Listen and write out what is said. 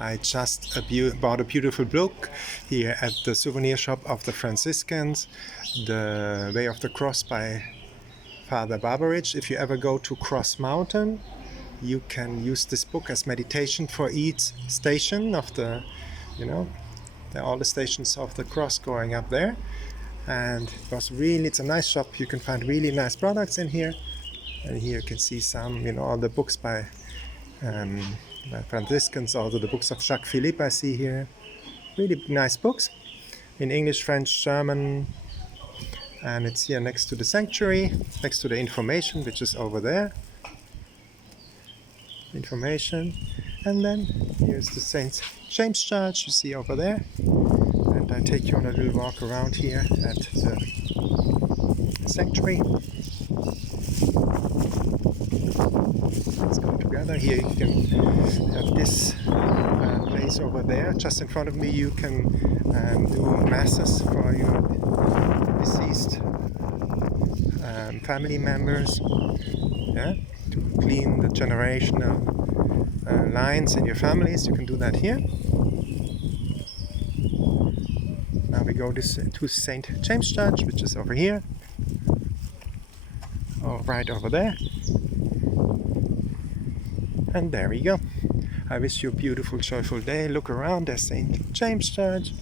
I just bought a beautiful book here at the souvenir shop of the Franciscans, The Way of the Cross by Father Barbarich. If you ever go to Cross Mountain, you can use this book as meditation for each station of the, there are all the stations of the cross going up there. And it's a nice shop. You can find really nice products in here. And here you can see some, all the books by Franciscans, also the books of Jacques Philippe I see here. Really nice books in English, French, German. And it's here next to the sanctuary, next to the information, which is over there. Information. And then here's the St. James Church you see over there. And I take you on a little walk around here at the sanctuary. Let's go together. Here you can have this place over there. Just in front of me you can do masses for deceased family members, to clean the generational lines in your families. You can do that here. Now we go to St. James Church, which is over here. Right over there. And there we go. I wish you a beautiful, joyful day. Look around, there's St. James Church.